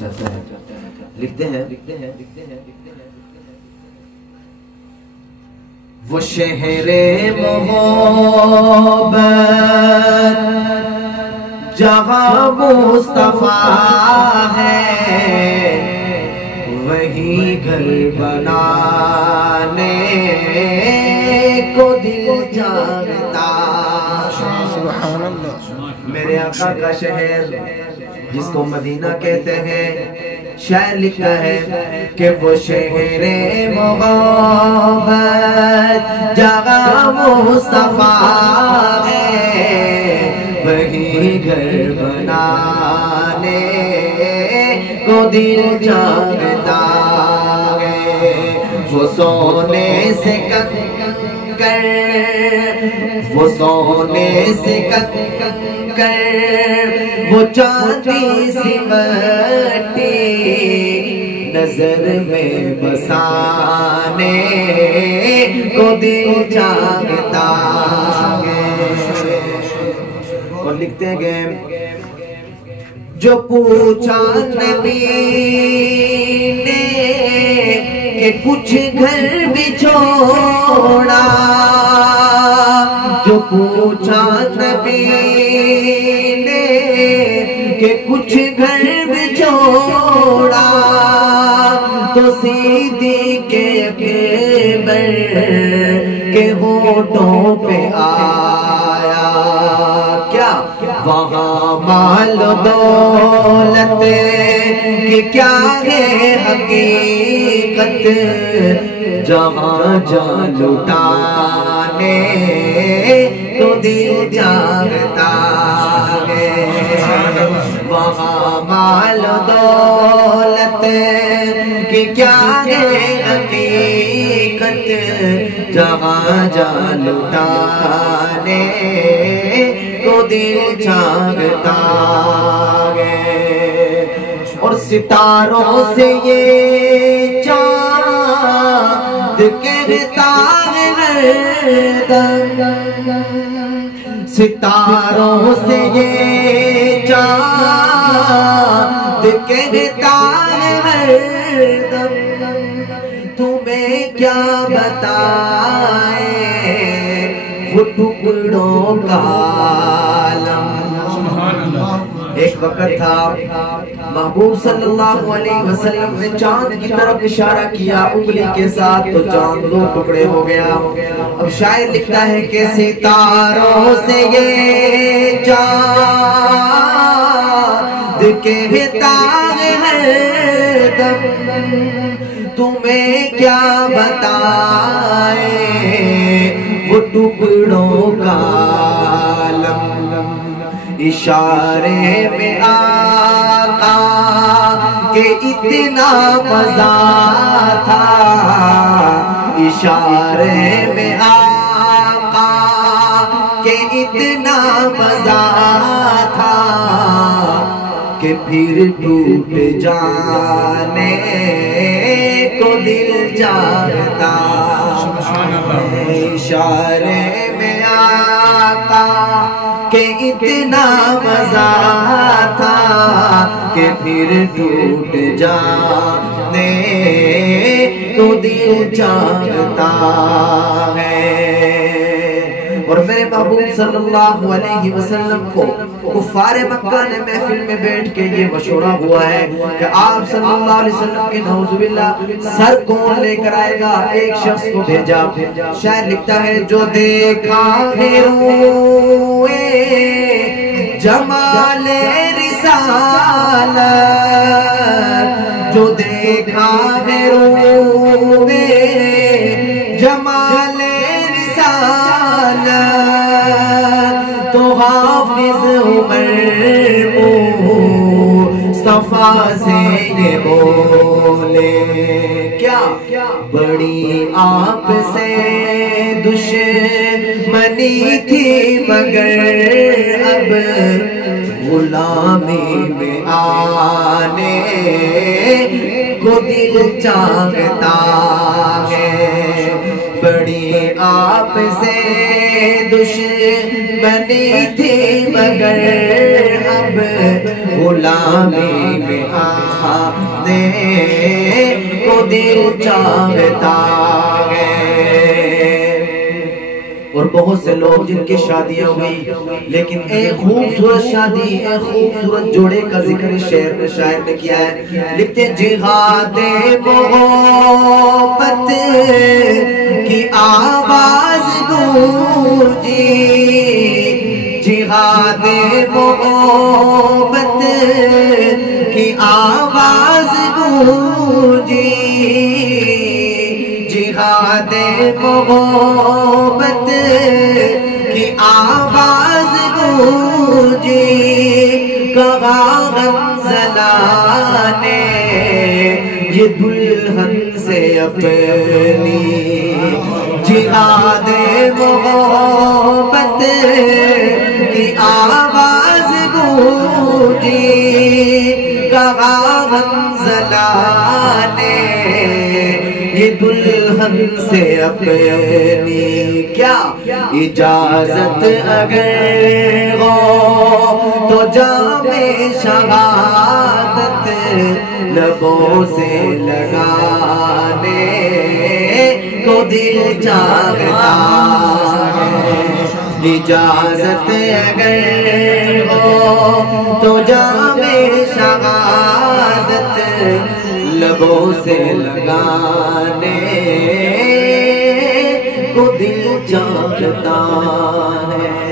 چاہتا ہے. لکھتے ہیں وہ شہر محبت جہاں مصطفیٰ ہے وہی گھر بنانے کو دل چاہتا. سبحان اللہ. میرے آقا کا شہر جس کو مدینہ کہتے ہیں، شاعر لکھتا ہے کہ وہ شہر محبت جہاں مصطفیٰ ہے وہی گھر بنانے کو دل چاہتا ہے. وہ سونے سے کنکر، وہ سونے سے کنکر، وہ چاندی سی مٹی نظر میں بسانے کو دل چاہتا ہے. اور لکھتے گئے جو پوچھا نبی نے کہ کچھ گھر بھی چھوڑا، جو پوچھا نبی نے کہ کچھ گھر بھی چھوڑا تو صدیق اکبر کے ہونٹوں پہ آیا کیا وہاں مال دولت کہ کیا ہے حقیقت جہاں جان لٹانے تو دل جانتا ہے. وہاں مال دولت کہ کیا ہے حقیقت جہاں جان لٹانے کو دل جانتا ہے. اور ستاروں سے یہ چاند کہتا ہے ہر دم، ستاروں سے یہ چاند کہتا ہے ہر دم تمہیں کیا بتائے وہ ٹکڑوں کا عالم. ایک وقت تھا محبوب صلی اللہ علیہ وسلم نے چاند کی طرف اشارہ کیا انگلی کے ساتھ تو چاند دو ٹکڑے ہو گیا. اب شاعر لکھتا ہے کہ ستاروں سے یہ چاند کہتا ہے ہر دم تمہیں کیا بتائے وہ ٹکڑوں کا عالم. اشارے میں آقا کہ اتنا مزہ تھا، اشارے میں آقا کہ اتنا مزہ تھا کہ پھر ٹوٹ جانے کو دل چاہتا. اشارے میں آقا کہ اتنا مزہ تھا کہ پھر ٹوٹ جانے کو دل چاہتا ہے. اور میرے محبوب صلی اللہ علیہ وسلم کو کفار مکہ نے محفل میں بیٹھ کے یہ مشورہ ہوا ہے کہ آپ صلی اللہ علیہ وسلم کے نعوذ باللہ سر کون لے کر آئے گا. ایک شخص کو بھیجا. شاعر لکھتا ہے جو دیکھا ہے روئے جمال رسالت، جو دیکھا ہے روئے جمال رسالت تو حافظ عمر مصطفیٰ سے یہ بولے کیا بڑی آپ سے دشمنی تھی مگر اب غلامی میں آنے کو دل چاہتا ہے. بڑی آپ سے دشمنی تھی مگر اب غلامی میں آنے کو دل چاہتا ہے۔ اور بہت سے لوگ جن کی شادیاں ہوئی لیکن ایک خوبصورت شادی، ایک خوبصورت جوڑے کا ذکر شعر میں شاعر نے کیا ہے، لکھتے جہاد محبت کی آواز گونجی، جہاد محبت کی آواز گونجی، جہاد محبت کی آواز گونجی، کہا حنظلہ نے یہ دلہن سے اپنی، جہاد محبت کی آواز گونجی، کہا حنظلہ نے یہ دلہن سے اپنی، کیا اجازت اگر ہو تو جام شہادت لبوں سے لگانے کو دل چاہتا ہے، اجازت اگر ہو تو جام شہادت لبوں سے لگانے کو دل چاہتا ہے۔